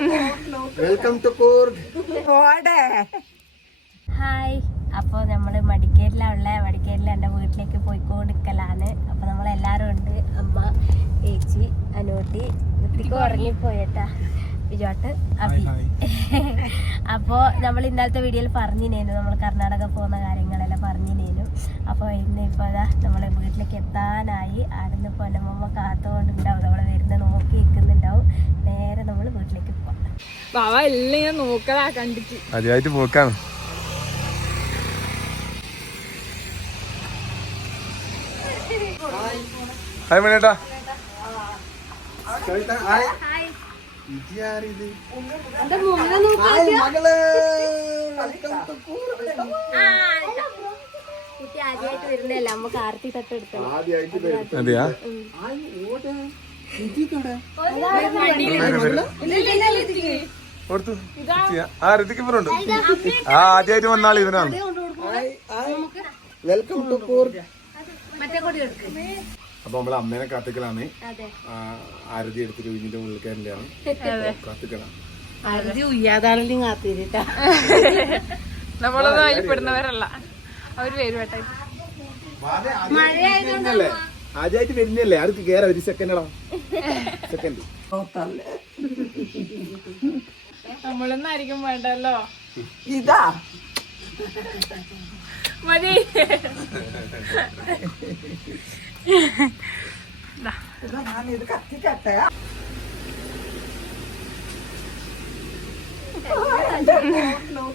Welcome to Coorg hi അപ്പോൾ നമ്മൾ മടിക്കേരിലുള്ള മടിക്കേരിൽ എന്റെ വീട്ടിലേക്ക് പോയിക്കൊണ്ടിരിക്കലാണ്. അപ്പോൾ എല്ലാരും ഉണ്ട്. അമ്മ ചേച്ചി അനോട്ടി. കുട്ടിക്ക് ഉറങ്ങിപ്പോയേട്ടാ. ബിജോട്ട് അഭി. അപ്പോ നമ്മൾ ഇന്നലത്തെ വീഡിയോയിൽ പറഞ്ഞിനേനു. നമ്മൾ കർണാടക പോകുന്ന കാര്യങ്ങളെല്ലാം പറഞ്ഞിനേനു. അപ്പോൾ ഇന്ന് ഇപ്പോൾ അതാ നമ്മളെ വീട്ടിലേക്ക് എത്താനായി. ആടുന്ന് അമ്മ കാത്തുകൊണ്ടുണ്ടാവും നമ്മൾ വരുന്ന നോക്കി നിൽക്കുന്നുണ്ടാവും നേരെ നമ്മൾ വീട്ടിലേക്ക് പോകാം ബാവ എല്ലാം ഇങ്ങനെ നോക്കലാ കണ്ടിട്ട്. ആദ്യമായിട്ട് പോക്കാണ്. ഹായ് മണിയേട്ടാ അതെയാ? ആദ്യമായിട്ട് കൊടുത്തു. ആ ഋതിക്ക് ഇവരുണ്ട് ആ ആദ്യമായിട്ട് വന്നാൾ ഇവനാണ്. വെൽക്കം ടു കൂർഗ് മറ്റേ കൊടി കൊടുക്ക് അപ്പൊ നമ്മളെ അമ്മേനെ കാത്തിക്കലാണ്. അതെ. ആരതി എടുത്തിട്ട് വീഞ്ഞിന്റെ ഉള്ളിൽ കയറിലാണ്. കാത്തിക്കണം. അറുതി ഉയ്യാതാണെങ്കിലും കാത്തിരിട്ടാ. നമ്മളൊന്നും അതിൽപ്പെടുന്നവരല്ല അവർ വരുവട്ടെ. ആദ്യമായിട്ട് വരുന്നല്ലേ ആർക്ക് കേറാം ഒരു സെക്കൻഡടാ സെക്കൻഡ് നമ്മളൊന്നും ആയിരിക്കും വേണ്ടല്ലോ. ഇതാ. മതി. ഇതാ ഞാൻ ഇത് കത്തിക്കട്ടെ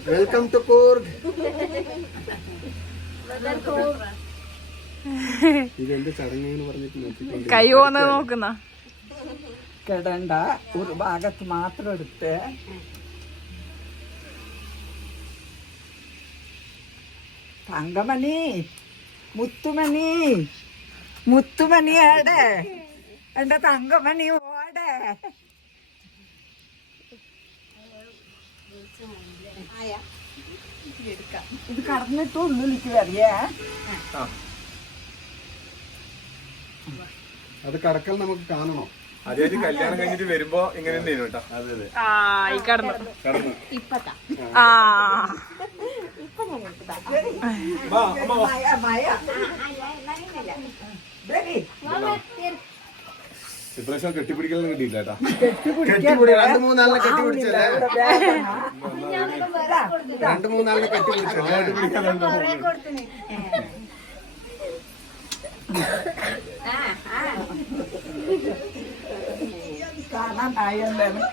വെൽക്കം ടു കൂർഗ് ഇതെന്ത് ചടങ്ങ് പറഞ്ഞിട്ട് കൈ പോന്നത് നോക്കുന്ന. കിടണ്ട. ഒരു ഭാഗത്ത് മാത്രം എടുത്ത്. തങ്കമണി മുത്തുമണി മുത്തുമണി ആടെ? എന്റെ തങ്കമണി ഓടെ. ഇത് കടന്നിട്ട് ഉള്ളിലേക്ക് വരികേ അത് കടക്കൽ നമുക്ക് കാണണോ? കല്യാണം കഴിഞ്ഞിട്ട് വരുമ്പോ ഇങ്ങനെ തന്നെയാണ് കേട്ടോ. അതെ അതെ. ആ. വരി. ഇപ്രാവശ്യം കെട്ടിപ്പിടിക്കലും കിട്ടിയില്ല കേട്ടാ കെട്ടിപ്പിടിക്കാൻ കെട്ടിപ്പിടി രണ്ട് മൂന്നാളിനെ കെട്ടിപ്പിടിച്ചല്ലേ. രണ്ട് മൂന്നാളിനെ എനിക്ക്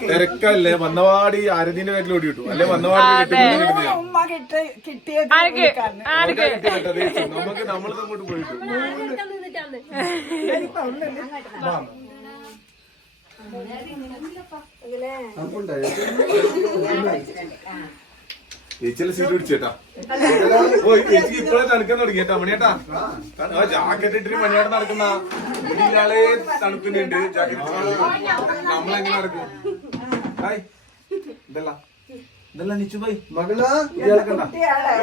തിരക്കല്ലേ? വന്നവാടി ആരതിന്റെ പേരിൽ ഓടി കിട്ടും അല്ലെ? വന്നവാടി ഉമ്മ കിട്ടി കിട്ടിയത് നമുക്ക് നമ്മൾ അങ്ങോട്ട് പോയിട്ട്. ചേച്ചിയുടെ സീറ്റ് പിടിച്ചേട്ടാ? ഓ ചേച്ചി ഇപ്പോഴേ തണുക്കാൻ തുടങ്ങി കേട്ടാ മണിയേട്ടാ. ആ ജാക്കറ്റ് ഇട്ടിട്ട് മണിയാട്ട് നടക്കുന്ന. ഇയാളെ തണുക്കുന്നുണ്ട് ജാക്കറ്റ് നമ്മളെങ്ങനെ നടക്കും? ഹായ്. ഇതല്ല. ഇതല്ല നിച്ചു പോയി. മകളാ ഇയാളെ കണ്ട കുട്ടിയാളെ.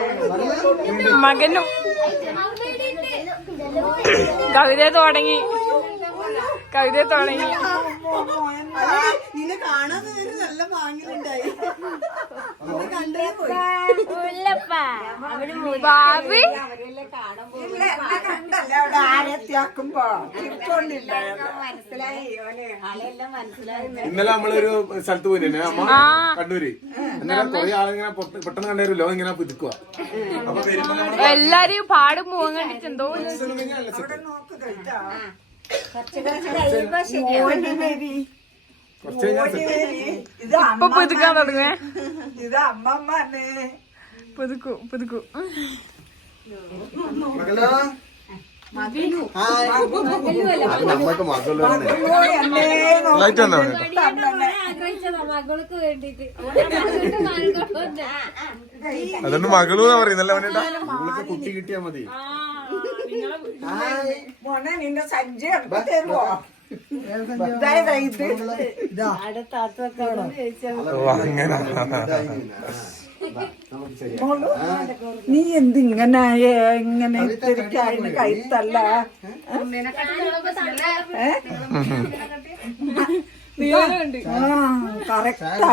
മകനും. കവിത തുടങ്ങി. കവിത തുടങ്ങി. നിന്നെ കാണാൻ ഭാവി ഇല്ല എന്നെ കണ്ടല്ല അവിടെ ആരെത്തിയാക്കുമ്പോ? തിരിച്ചോണ്ടില്ല ഇന്നലെ നമ്മളൊരു സ്ഥലത്ത് പോയില്ലേ? അമ്മ കണ്ണൂര്. ഇന്നലെ കൊറേ ആളിങ്ങനെ പൊട്ട- പെട്ടെന്ന് കണ്ടായിരുന്നു ലോകം ഇങ്ങനെ പുതുക്കുക അപ്പൊ വരുമ്പോ നമ്മൾ എല്ലാരും പാടും പോകാൻ കണ്ടിട്ട് എന്തോ set. നോക്ക് കഴിച്ചാ ഇപ്പൊ പുതുക്കാൻ തുടങ്ങുവേ. ഇത് അമ്മമ്മനെ പുതുക്കു പുതുക്കു. മകളാ? ഹായ്. അത് നമ്മൾക്ക് മകൾ തന്നെ. എന്നെ Light വന്നോ? മകൾക്ക് വേണ്ടിട്ട്. അതുകൊണ്ട് മകളു എന്നാ പറയുന്നല്ലേ അവനേട്ടാ കുട്ടി കിട്ടിയാ മതി. മോനെ നിന്റെ സഞ്ചി നീ എന്തിങ്ങനെ ഇങ്ങനെ ഇത്തിരിക്കായിരുന്നു കൈത്തല്ല ഏ? കറക്റ്റാ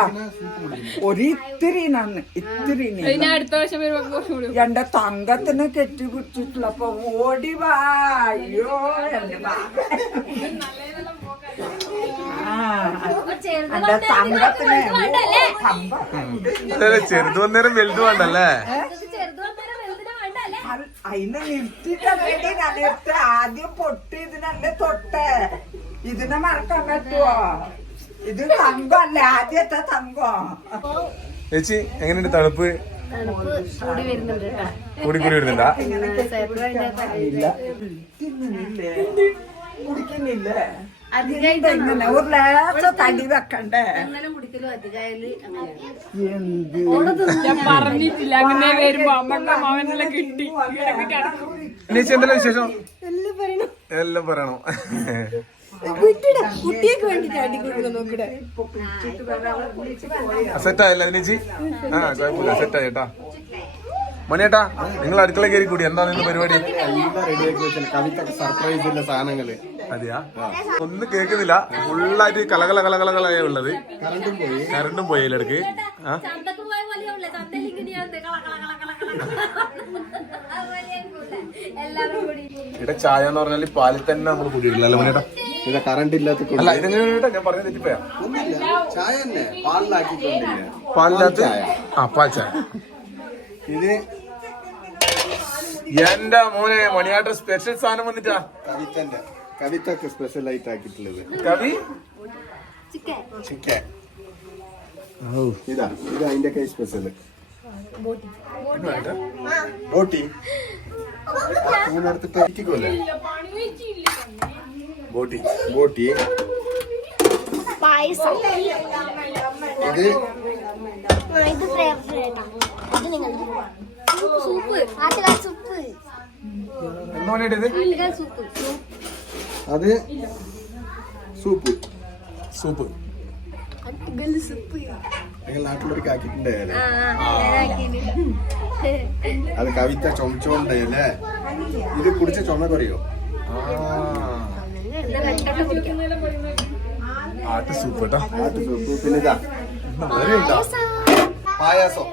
ഒരിത്തിരി നന്ന് ഇത്തിരി അടുത്ത വർഷം എന്റെ തങ്കത്തിന് കെട്ടിപ്പിടിച്ചിട്ടുള്ളപ്പോ ഓടി വാ. അയ്യോ എന്റെ ചെറുത് വന്നേരം വലുത് വേണ്ടല്ലേ? അതിനെ നിർത്തിട്ടല്ലേ ഞാൻ നിർത്തി. ആദ്യം പൊട്ടി ഇതിനല്ലേ തൊട്ട്. ഇതിനെ മറക്കാൻ പറ്റുവോ? ഇത് തങ്കമല്ലേ ആദ്യത്തെ തങ്കം? ചേച്ചി എങ്ങനെയുണ്ട് തണുപ്പ്? കൂടി കൂടി വരുന്നുണ്ടാ. കുടിക്കുന്നില്ലേ? ഒരു ലേശം തടി വെക്കണ്ടേ? പറഞ്ഞിട്ടില്ല അങ്ങനെ വരുമ്പോ അമ്മയ്ക്ക് മാവനെല്ലാം കിട്ടി. ചേച്ചി എന്തെല്ലാം വിശേഷം? എല്ലാം പറയണോ. ആ മണിയേട്ടാ നിങ്ങൾ അടുക്കള കയറി കൂടി. എന്താ നിങ്ങൾ പരിപാടി? സർപ്രൈസ് സാധനങ്ങൾ അതെയാ? ഒന്നും കേൾക്കുന്നില്ല. ഫുള്ളായിട്ട് കലകല കലകല കലയാ ഉള്ളത്. കറണ്ടും പോയി. ഇടയ്ക്ക് ആ? ഇവിടെ ചായ എന്ന് പറഞ്ഞാൽ പാലിൽ തന്നെ നമ്മൾ കുടിയിട്ടില്ല അല്ല മണിയേട്ടാ ഇത് കറണ്ട് ഇല്ലാത്ത അല്ല ഇതെങ്ങനെ ഞാൻ പറഞ്ഞ തെറ്റിപ്പോയാ. ചായ തന്നെ. പാലിലാക്കിക്കൊണ്ടില്ല പാലിനകത്ത്? ആ പാൽ ചായ. ഇത് എന്റെ മോനെ മണിയാട്ട സ്പെഷ്യൽ സാധനം വന്നിട്ടാ. കവിത്തന്റെ കവിതക്ക് സ്പെഷ്യൽ ആയിട്ട് ആക്കിയിട്ടുള്ളത്. കവി? ചിക്കൻ. ഇതാ ഇതാ അതിന്റെ കൈ സ്പെഷ്യൽ ബോട്ടി. മൂന്നിടത്ത് കഴിക്കോല്ലേ ബോട്ടി ബോട്ടി. പായസം. ഇത്? ആ, ഇത് ഫേവറേറ്റാ നിങ്ങൾ സൂപ്പ് ആട്ടുകാൽ സൂപ്പ് അത്? സൂപ്പ്. സൂപ്പ്. നിങ്ങൾ നാട്ടിലൊരു ആക്കിയിട്ടുണ്ടായല്ലേ ആ നേരാക്കിയിട്ടുണ്ട് അത് കവിത ചുമച്ചോണ്ടല്ലേ ഇത് കുടിച്ച ചുമ കുറയോ? ആട്ട് സൂപ്പ് കേട്ടോ. ആട്ട് സൂപ്പ്. പിന്നെ ഇതാ പായാസം.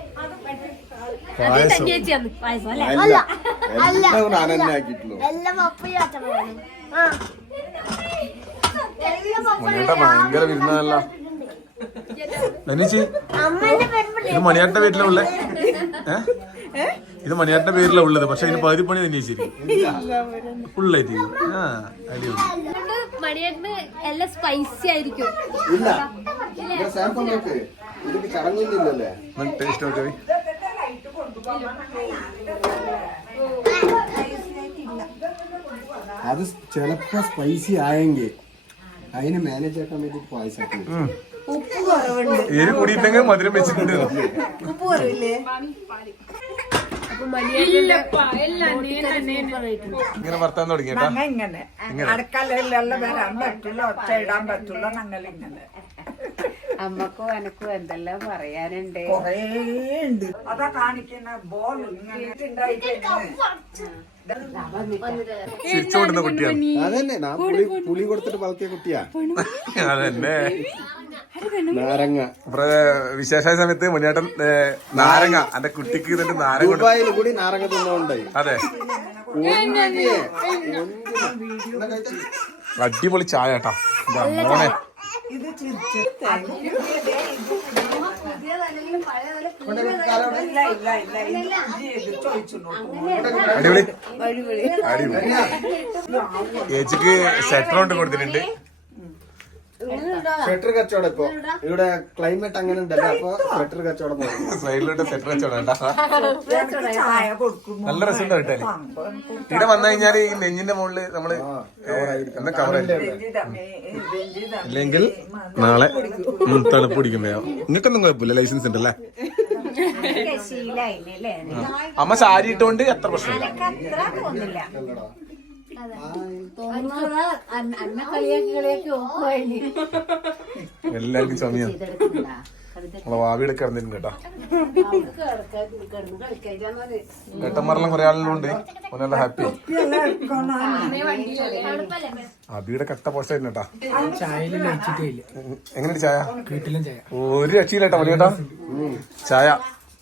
ഭയങ്കര വിരുന്നല്ല ഇത് മണിയാട്ട പേരിലാ ഉള്ളേ? ഏ? ഇത് മണിയാട്ട പേരിലാ ഉള്ളത്. പക്ഷെ അതിന് പകുതി പണി തന്നെ ശരി ഫുള്ളായിട്ട് ആ അടിപൊളി. മണിയേട്ടന് എല്ലാം സ്പൈസി ആയിരിക്കും. ഇല്ല. ഇത് സാമ്പിൾ നോക്ക്. ഇതിന് കറങ്ങുന്നില്ലല്ലേ? ടേസ്റ്റ് നോക്കി അത് ചിലപ്പോ സ്പൈസി ആയെങ്കിൽ അതിനെ മാനേജ് ആക്കാൻ വേണ്ടി പായസം ഉപ്പ് കുറവുണ്ട്. മധുരം വെച്ചിട്ടുണ്ട്. ഉപ്പ് കുറവില്ലേ? ഇങ്ങനെ വർത്താൻ തുടങ്ങിയേട്ടാ? ഞങ്ങ ഇങ്ങനെ. അടുക്കളയിലെല്ലാം വരാൻ പറ്റില്ല ഒച്ച ഇടാൻ പറ്റില്ല ഞങ്ങൾ ഇങ്ങനെ. അമ്മക്കും എനക്കും എന്തെല്ലാം പറയാനുണ്ട്? കൊറേ ഉണ്ട്. അതാ കാണിക്കുന്ന ബോൾ ഇങ്ങനെ. ചിരിച്ചോണ്ടുന്ന കുട്ടിയാണ് അതന്നെ ഞാൻ പുളി പുളി കൊടുത്തിട്ട് വളർത്തിയ കുട്ടിയാ. അതന്നെ. നാരങ്ങ. വിശേഷമായ സമയത്ത് മണിയാട്ടൻ നാരങ്ങ എന്റെ കുട്ടിക്ക് ഇതിന്റെ നാരങ്ങ ദുബായിൽ കൂടി നാരങ്ങ തിന്നുണ്ടായി അതെ. അടിപൊളി ചായ കേട്ടാ. ഇതാ മോനെ. അടിപൊളി. അടിപൊളി. ചേച്ചിക്ക് സെറ്റർ കൊണ്ട് കൊടുത്തിട്ടുണ്ട്. സ്വെറ്റർ കച്ചവടം ഇപ്പൊ. ഇവിടെ ക്ലൈമറ്റ് അങ്ങനെ ഉണ്ടല്ലോ അപ്പൊ സ്വെറ്റർ കച്ചവടം സൈഡിലോട്ട് സ്വെറ്റർ കച്ചവടം നല്ല രസമുണ്ട് കേട്ടാൽ ഇവിടെ വന്നു കഴിഞ്ഞാൽ ഈ നെഞ്ഞിന്റെ മുകളിൽ നമ്മൾ എന്താ കവറായി ഇല്ലെങ്കിൽ നാളെ തണുപ്പ് പിടിക്കുമ്പോ നിങ്ങൾക്കൊന്നും കുഴപ്പമില്ല ലൈസൻസ് ഉണ്ടല്ലേ? അല്ലേ? അമ്മ സാരി ഇട്ടുകൊണ്ട് എത്ര പ്രശ്നമില്ല. എല്ലാവർക്കും സമയം. നമ്മളെ വാവിയുടെ കിടന്നിരുന്നു കേട്ടാ. കേട്ടന്മാരെല്ലാം കൊറേ ആളുകളുണ്ട്. ഓനെല്ലാം ഹാപ്പി. അബിയുടെ കട്ട പോസ്റ്റായിരുന്നു കേട്ടാ. എങ്ങനെ ചായ? ഒരു രക്ഷയില്ലേട്ടാ മണിയേട്ടാ ചായ.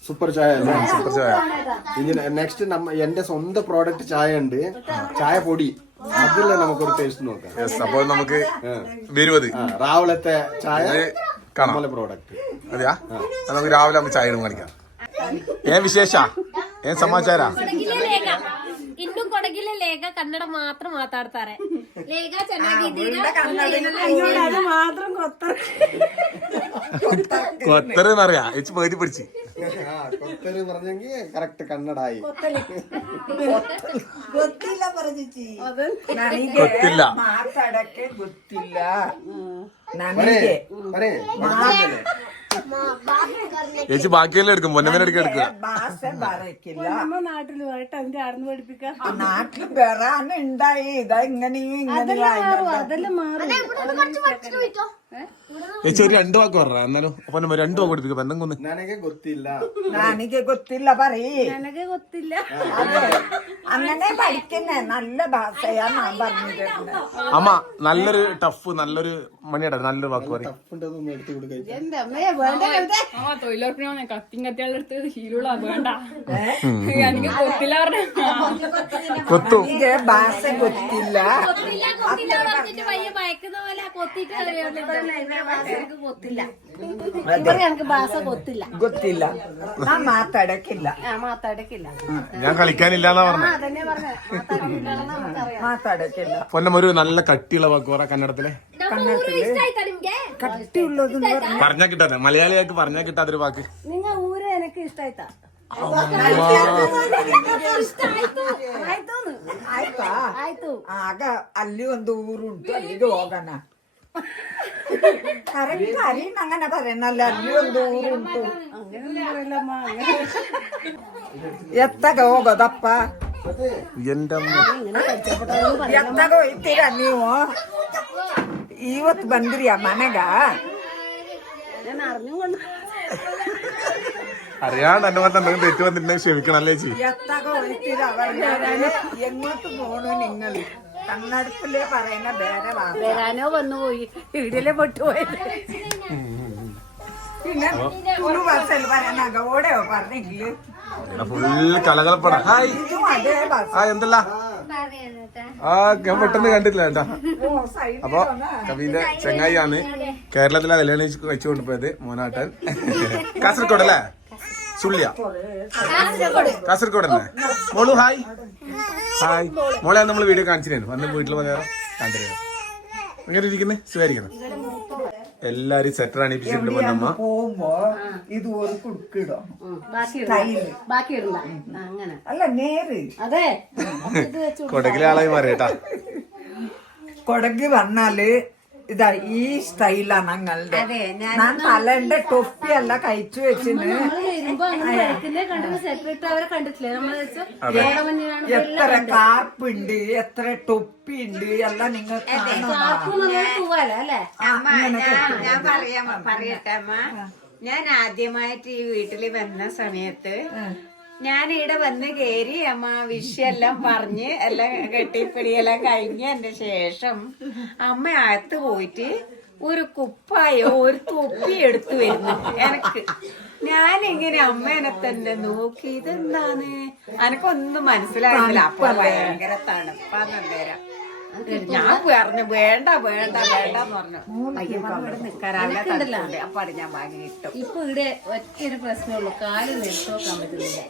സൂപ്പർ ചായ അല്ലേ സൂപ്പർ ചായ ഇനി നെക്സ്റ്റ് നമ്മ എന്റെ സ്വന്തം പ്രോഡക്റ്റ് ചായ ഉണ്ട് ചായ പൊടി അതിലെ നമുക്കൊരു ടേസ്റ്റ് നോക്കാം യെസ് അപ്പോൾ നമുക്ക് വരുവത് ആ, രാവിലത്തെ ചായ ഇത് കാണാം നമ്മളെ പ്രോഡക്റ്റ് അതെയാ അത് നമുക്ക് രാവിലെ നമുക്ക് ചായ ഇടും കാണിക്കാം ഏൻ വിശേഷ ಏನ್ ಸಮಾಚಾರ ಕೊಡಗಿಲೆ ಲೇಖ ಇನ್ನು ಕೊಡಗಿಲೆ ಲೇಖ ಕನ್ನಡ ಮಾತ್ರ ಮಾತಾಡ್ತಾರೆ ಲೇಖ ಚೆನ್ನಾಗಿದ್ದೀರಾ കൊത്തരെന്നറിയാ ഇച്ച് പേടി പിടിച്ച് കൊത്തര് പറഞ്ഞെങ്കിൽ കറക്റ്റ് കന്നഡായി ಗೊತ್ತಿಲ್ಲ ಬರದಿಚ್ಚಿ ನನಗೆ ಗೊತ್ತಿಲ್ಲ. ಮಾತಾಡಕ್ಕೆ ಗೊತ್ತಿಲ್ಲ പറയേ ನನಗೆ പറയേ ചേച്ചി ബാക്കിയെല്ലാം എടുക്കും പൊന്നമ്മനെ എടുക്കുക എടുക്കുക ഭാഷ പറയ്ക്കില്ല നാട്ടിൽ പോയിട്ട് അതിന്റെ ആടുന്ന് പഠിപ്പിക്കാം നാട്ടിൽ വരാനുണ്ടായി ഇതാ ഇങ്ങനെയും ഇങ്ങനെയും അതെല്ലാം മാറും ചേച്ചി രണ്ട് വാക്ക് പറഞ്ഞ എന്നാലും അപ്പൊ നമ്മ രണ്ട് വാക്ക് കൊടുത്തു എന്തെങ്കിലും ನನಗೆ ಗೊತ್ತಿಲ್ಲ ನನಗೆ ಗೊತ್ತಿಲ್ಲ ನನಗೆ ಗೊತ್ತಿಲ್ಲ അങ്ങനെ പഠിക്കുന്നേ നല്ല ഭാഷയാ അമ്മ നല്ലൊരു ടഫ് നല്ലൊരു മണിയുടെ നല്ലൊരു വാക്ക് പറയും. ഭാഷ ಗೊತ್ತಿಲ್ಲ കൊത്തില്ല ഗൊത്തില്ല ഞാൻ മാത്തടക്കില്ല ഞാൻ കളിക്കാനില്ല എന്നാ മാത്തടക്കില്ല പൊന്നം നല്ല കട്ടിയുള്ള വാക്ക് പറ കന്നഡത്തിലെ കന്നഡത്തിൽ കട്ടിയുള്ളത് പറഞ്ഞാ. കിട്ടാതെ. മലയാളികൾക്ക് പറഞ്ഞാ കിട്ടാത്തൊരു വാക്ക്. നിങ്ങ ഊര് എനിക്ക് ഇഷ്ടായിട്ടാ. ಆಯ್ತಾ ಆಯ್ತು ಆಗ ಅಲ್ಲಿ ಒಂದು ಊರು ಉಂಟು ಅಲ್ಲಿಗೆ ಕರೆಕ್ಟ್ ಅರಿ അങ്ങനെ പറയുന്നല്ല ಅಲ್ಲಿ ಒಂದು ಊರುಂಟು അങ്ങനെയൊന്നും പറയില്ലമ്മ അങ്ങനെ ಎತ್ತಾಗ ಹೋಗೋದಪ್ಪ എന്റെ അമ്മ ಎತ್ತಾಗ ಹೋಯ್ತೀರಾ ನೀವು ಇವತ್ತು ಬಂದ್ರಿಯ ಮನೆಗ ഞാൻ അറിഞ്ഞുകൊണ്ട് അറിയാണ്ട് എന്റെ മാത്രം എന്തെങ്കിലും തെറ്റ് വന്നിട്ടുണ്ടെങ്കിൽ ക്ഷമിക്കണം അല്ലേ ചേച്ചി എത്താക ಹೋಯ್ತೀರಾ അവർ എങ്ങോട്ട് പോണു നിങ്ങൾ കണ്ണടപ്പിലേ പറയുന്ന വരാനോ വന്നുപോയി വീടിലെ പൊട്ടുപോയത് പിന്നെ ഒരു ബസ്സിൽ പറയാനാക ഓടെയോ പറഞ്ഞെങ്കിൽ ഫുള്ള് കലകലപ്പട. ഹായ്. ഇതും അതേ ബസ് ആ എന്തല്ല? ആ ഞാൻ പെട്ടെന്ന് കണ്ടിട്ടില്ല കേട്ടോ. അപ്പൊ കവിന്റെ ചെങ്ങായിയാണ് കേരളത്തിലെ കല്യാണം വെച്ചു കൊണ്ടുപോയത് മോനാട്ടൻ. കാസർഗോഡ് അല്ലേ? സുള്ളിയ കാസർഗോഡ്. തന്നെ മോളു ഹായ്. ഹായ്. മോളെ നമ്മൾ വീഡിയോ കാണിച്ചിരുന്നു. വന്ന് വീട്ടിൽ വന്ന കണ്ടിരുന്നു അങ്ങനെ ഇരിക്കുന്നേ? സുഖായിരിക്കുന്നു എല്ലാരും സെറ്റർ അണിപ്പിച്ചിട്ടുണ്ട് പൊന്നമ്മ പോകുമ്പോ ഇത് ഒരു കുടുക്കിടും ബാക്കി സ്റ്റൈൽ ബാക്കി ഇടില്ല അങ്ങനെ. അല്ല നേര്. അതെ. കൊടകിലെ ആളായി മാറിയേട്ടാ. കൊടക് വന്നാൽ ഇതാ ഈ സ്റ്റൈലാണ് ഞങ്ങളുടെ. ഞാൻ തലന്റെ ടൊപ്പിയല്ല കഴിച്ചു വെച്ചിന്. എത്ര കാപ്പുണ്ട് എത്ര ടൊപ്പി ഉണ്ട് എല്ലാം നിങ്ങൾ തൂവാല അല്ലേ? അമ്മ ഞാൻ ഞാൻ പറയാം പറയട്ടെ അമ്മ ഞാൻ ആദ്യമായിട്ട് ഈ വീട്ടിൽ വന്ന സമയത്ത് ഞാൻ ഇവിടെ വന്ന് കേറി അമ്മ വിഷയെല്ലാം പറഞ്ഞ് എല്ലാം കെട്ടിപ്പിടിയെല്ലാം കഴിഞ്ഞ ശേഷം അമ്മ അകത്ത് പോയിട്ട് ഒരു കുപ്പായോ ഒരു തൊപ്പി എടുത്തു വരുന്നു എനക്ക്. ഞാൻ ഇങ്ങനെ അമ്മേനെ തന്നെ നോക്കി ഇതെന്താണ്? എനക്കൊന്നും മനസ്സിലാകുന്നില്ല അപ്പൊ ഭയങ്കര തണുപ്പാന്നേരം ഞാൻ പറഞ്ഞു വേണ്ട വേണ്ട വേണ്ട എന്ന് പറഞ്ഞു. അയ്യമ്മ ഞാൻ വാങ്ങി ഇട്ടു. ഇപ്പൊ ഇവിടെ ഒറ്റയൊരു പ്രശ്നമുള്ളൂ കാൽ നിർത്തോക്കാൻ പറ്റുന്നില്ല.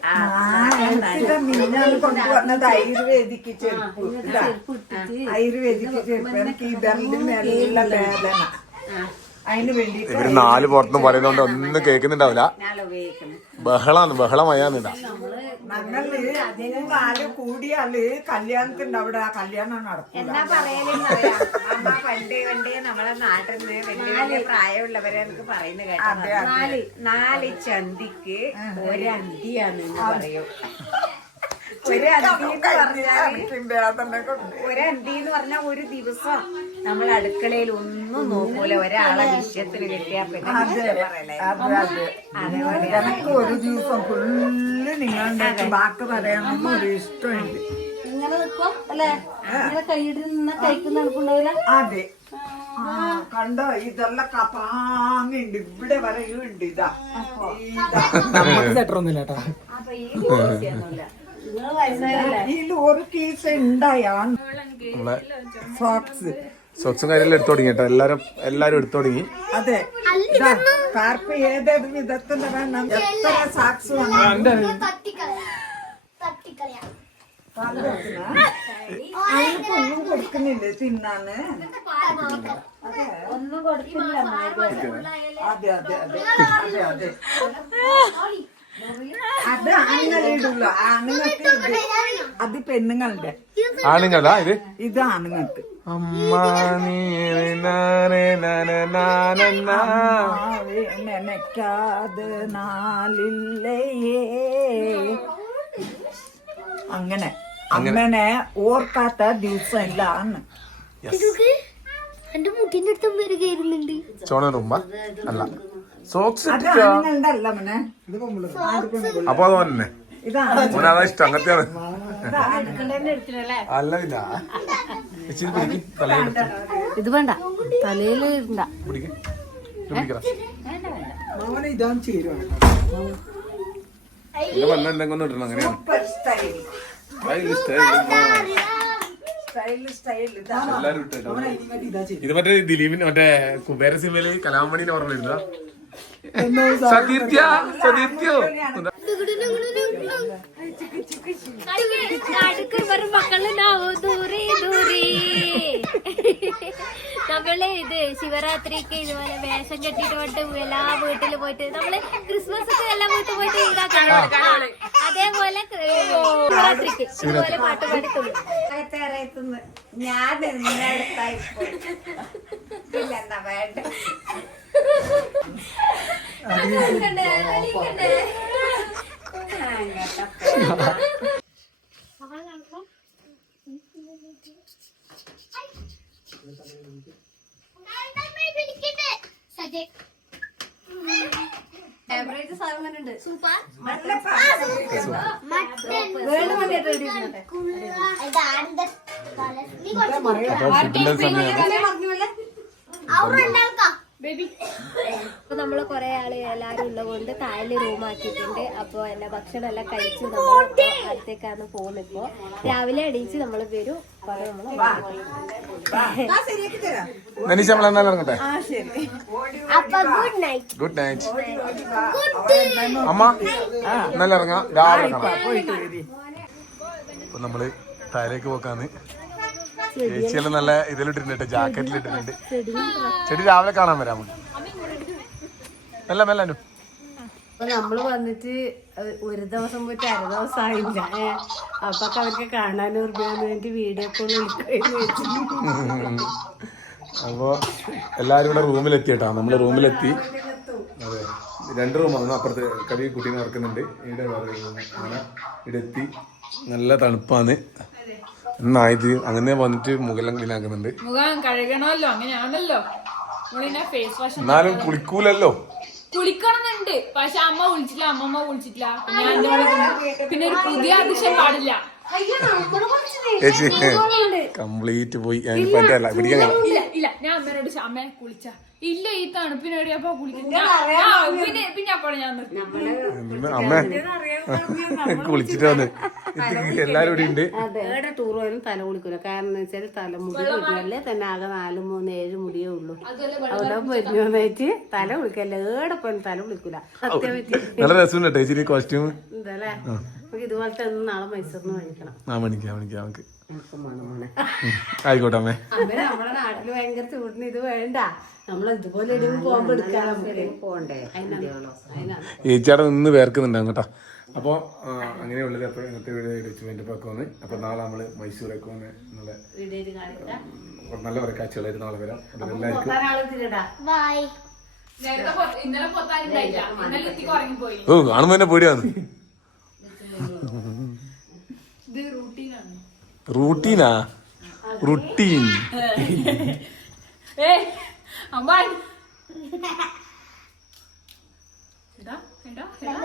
ആയുർവേദിക്ക് ചെരുപ്പ്. ആയുർവേദിക്ക് ചെരുപ്പ്. എനിക്ക് വേദന. അതിന് വേണ്ടി ഇവർ നാല് പുറത്തുനിന്ന് പറയുന്നോണ്ട് ഒന്നും കേൾക്കുന്നുണ്ടാവില്ല. ബഹളാണ് ഞങ്ങൾ കൂടിയാൽ കല്യാണത്തിന്റെ അവിടെ ആ കല്യാണം നടക്കും എന്നാ പറയലെന്നറിയാം അമ്മ പണ്ട് പണ്ട് നമ്മളെ നാട്ടിൽ നിന്ന് വലിയ വലിയ പ്രായമുള്ളവരെ എനിക്ക് കേട്ടോ നാല് നാല് ചന്തിക്ക് ഒരു അന്തിയാന്ന് പറയും. ഒരു അന്തി എന്ന് കൊണ്ട്. ഒരു അന്തി എന്ന് പറഞ്ഞാൽ ഒരു ദിവസം നമ്മൾ അടുക്കളയിൽ ഒന്നും നോക്കൂല. ഒരാളെ വിഷയത്തിന് കിട്ടിയാ പിന്നെ എനിക്ക് ഒരു ദിവസം ഫുള്ള് നിങ്ങളുടെ വാക്ക് പറയാനൊന്നും ഒരു ഇഷ്ടമുണ്ട് ഇങ്ങനെ നിൽക്കും അല്ലേ? ഇങ്ങനെ കൈയിടി നിന്ന് കഴിക്കുന്ന നടക്കുണ്ടാവില്ല അതെ. കണ്ടോ? ഇതെല്ലാം കപ്പാങ്ങുണ്ട്. ഇവിടെ വരെയുണ്ട് ഇതാ. ഇതാ. അപ്പൊ ഈ ഇതിൽ ഒരു കീസ് ഉണ്ടായാ നമ്മളെ സോക്സ് സോക്സും കാര്യമെല്ലാം എടുത്തു തുടങ്ങി കേട്ടോ. എല്ലാരും എല്ലാരും എടുത്തു തുടങ്ങി. അതെ. കാർപ്പ് ഏതേത് വിധത്തിൽ വേണം. എത്ര സാക്സ് ഒന്നും കൊടുക്കുന്നില്ലേ തിന്നാന്ന് ഒന്നും കൊടുക്കില്ല അതെ അതെ അതെ. അതെ അതെ. അത് ആണുങ്ങളിടുള്ള ആണുങ്ങൾക്ക് ഇത് അത് പെണ്ണുങ്ങളുടെ. ആണുങ്ങളാ ഇത്? ഇത് ആണുങ്ങൾക്ക്. അമ്മ നീ നാനേ നാനേ നാനേ നാ. ആവേ നനയ്ക്കാതെ നാളില്ലയേ അങ്ങനെ. അങ്ങനെ. ഓർക്കാത്ത ദിവസം ഇല്ല ആണ് എന്റെ മുട്ടിന്റെ അടുത്തും വരികയായിരുന്നുണ്ട് ചോണ അല്ല. സോക്സ് മോനെ. അപ്പൊ അത് തന്നെ മോനെ അതാ ഇഷ്ടം. അങ്ങനത്തെയാണ് എടുത്തിട്ടല്ലേ അല്ല ഇല്ല. ഇച്ചിരി പിടിക്ക്. തലയിൽ ഇത് വേണ്ട. തലയിൽ ഇണ്ട പിടിക്ക്. വന്ന എന്തെങ്കിലും ഒന്ന് ഇടണം. അങ്ങനെയാണ്. ഇതാ. മറ്റേ ദിലീപിന് മറ്റേ കുബേര സിനിമയിൽ കലാമണിനെ ഓർമ്മ വരുന്ന സതീർത്യ സതീർത്യോ നമ്മൾ ഇത് ശിവരാത്രിക്ക് ഇതുപോലെ വേഷം കെട്ടിട്ട് പോയിട്ട് എല്ലാ വീട്ടിൽ പോയിട്ട് നമ്മൾ ക്രിസ്മസ് ഒക്കെ എല്ലാ വീട്ടിൽ പോയിട്ട് ഇതാക്കണം. അതേപോലെ ശിവരാത്രിക്ക് ഇതുപോലെ പാട്ട് പാടിത്തുള്ളൂ ഞാൻ ഇല്ല ഇല്ലെന്നാ വേണ്ട? സൂപ്പർ. അപ്പൊ നമ്മൾ കൊറേ ആൾ ഉള്ളതുകൊണ്ട് താഴെ റൂം ആക്കിയിട്ടുണ്ട്. അപ്പൊ എല്ലാ ഭക്ഷണം എല്ലാം കഴിച്ച് നമ്മൾ അടുത്തേക്കാണ് പോകുന്നിപ്പോ. ഇപ്പൊ രാവിലെ അടിയിച്ച് നമ്മൾ വരും. ഗുഡ് നൈറ്റ് ഗുഡ് നൈറ്റ് അമ്മ നല്ല ഇറങ്ങാം. രാവിലെ അപ്പൊ നമ്മൾ താഴേക്ക് പോക്കാന്ന്. ചേച്ചിയെല്ലാം നല്ല ഇതിലിട്ടിട്ടുണ്ട് ജാക്കറ്റിലിട്ടിട്ടുണ്ട്. ചെടി രാവിലെ കാണാൻ വരാമോ മെല്ലെ മെല്ലെ. അപ്പൊ നമ്മൾ വന്നിട്ട് ഒരു ദിവസം പോയിട്ട് അര ദിവസം ആയില്ല അപ്പൊ അവർക്ക് കാണാൻ വേണ്ടി വീഡിയോ കോൾ വിളിക്കുകയും അപ്പൊ എല്ലാരും ഇവിടെ റൂമിലെത്തി കേട്ടോ നമ്മൾ റൂമിലെത്തി. അതെ. രണ്ട് റൂമാണ് അപ്പുറത്ത് കവി കുട്ടി നടക്കുന്നുണ്ട്. ഇവിടെ വേറെ. അങ്ങനെ ഇവിടെ എത്തി. നല്ല തണുപ്പാണ്. എന്നായത് അങ്ങനെ വന്നിട്ട് മുഖെല്ലാം ക്ലീൻ ആക്കുന്നുണ്ട്. മുഖം കഴുകണമല്ലോ. അങ്ങനെയാണല്ലോ. നമ്മളിങ്ങനെ ഫേസ് വാഷ് എന്നാലും കുളിക്കൂലല്ലോ. കുളിക്കണമെന്നുണ്ട്. പക്ഷെ അമ്മ വിളിച്ചില്ല അമ്മമ്മ വിളിച്ചിട്ടില്ല. ഞാൻ പിന്നെ ഒരു പുതിയ അതിശയം പാടില്ല. ചേച്ചി കംപ്ലീറ്റ് പോയി. ഞാൻ പിടിക്കാൻ കാണാം ഇല്ല ഇല്ല ഞാൻ അമ്മേനോട് കുളിച്ച. ഇല്ല ഈ പിന്നെ പിന്നെ അപ്പോൾ ഞാൻ. അമ്മ കുളിച്ചിട്ട് വന്ന്. എല്ലാരും ഇവിടെ ഉണ്ട്. ഏടെ ടൂർ പോയാലും തല കുളിക്കൂല. കാരണം വെച്ചാൽ തലമുടി പൊരിഞ്ഞല്ലേ തന്നെ ആകെ നാലും മൂന്ന് ഏഴ് മുടിയേ ഉള്ളൂ. അവിടെ പൊരിഞ്ഞു തല കുളിക്കല്ലേ? ഏടെ പോയാലും തല കുളിക്കൂല. സത്യം നല്ല രസമുണ്ട് ചേച്ചി കോസ്റ്റ്യൂം നമുക്ക് ഇതുപോലത്തെ ഒന്ന് നാളെ മൈസൂറിന് മേടിക്കണം ആ മണിക്കാം മണിക്കാം നമുക്ക്. ആയിക്കോട്ടെ അമ്മേ. നമ്മുടെ നാട്ടിൽ ഭയങ്കര ചൂടിന് ഇത് വേണ്ട. നമ്മൾ ഇതുപോലെ എവിടെയെങ്കിലും പോകുമ്പോ എടുക്കാൻ നമുക്ക്. പോണ്ടേ? അതിനാണ് ചേച്ചിയുടെ നിന്ന് വേർക്കുന്നുണ്ടാവും കേട്ടോ. അപ്പോൾ അങ്ങനെയുള്ളത് അപ്പോൾ ഇന്നത്തെ വീഡിയോ ഇടിച്ചു എന്റെ പക്കം വന്ന്. അപ്പോൾ നാളെ നമ്മൾ മൈസൂരൊക്കെ വന്ന് നല്ല നല്ല കുറേ കാഴ്ചകളായിരുന്നു നാളെ വരാം എല്ലാവർക്കും ഓ കാണുമ്പോൾ തന്നെ പേടിയാണ്. റൂട്ടീനാ റുട്ടീൻ ഏ അമ്മ. എടാ എടാ എടാ